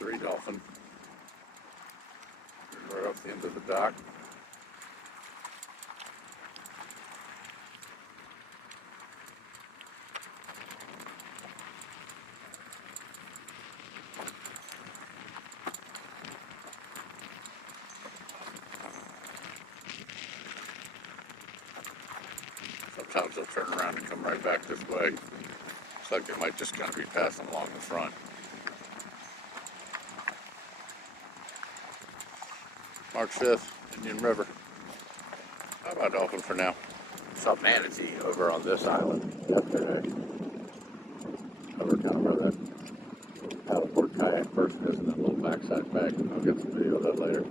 3 dolphin. Right off the end of the dock. Sometimes they'll turn around and come right back this way. Looks like they might just kind of be passing along the front. March 5th, Indian River. How about dolphin for now? Saw manatee over on this island yesterday. Over kind of where that paddleboard kayak person is in that little backside bag. I'll get some video of that later.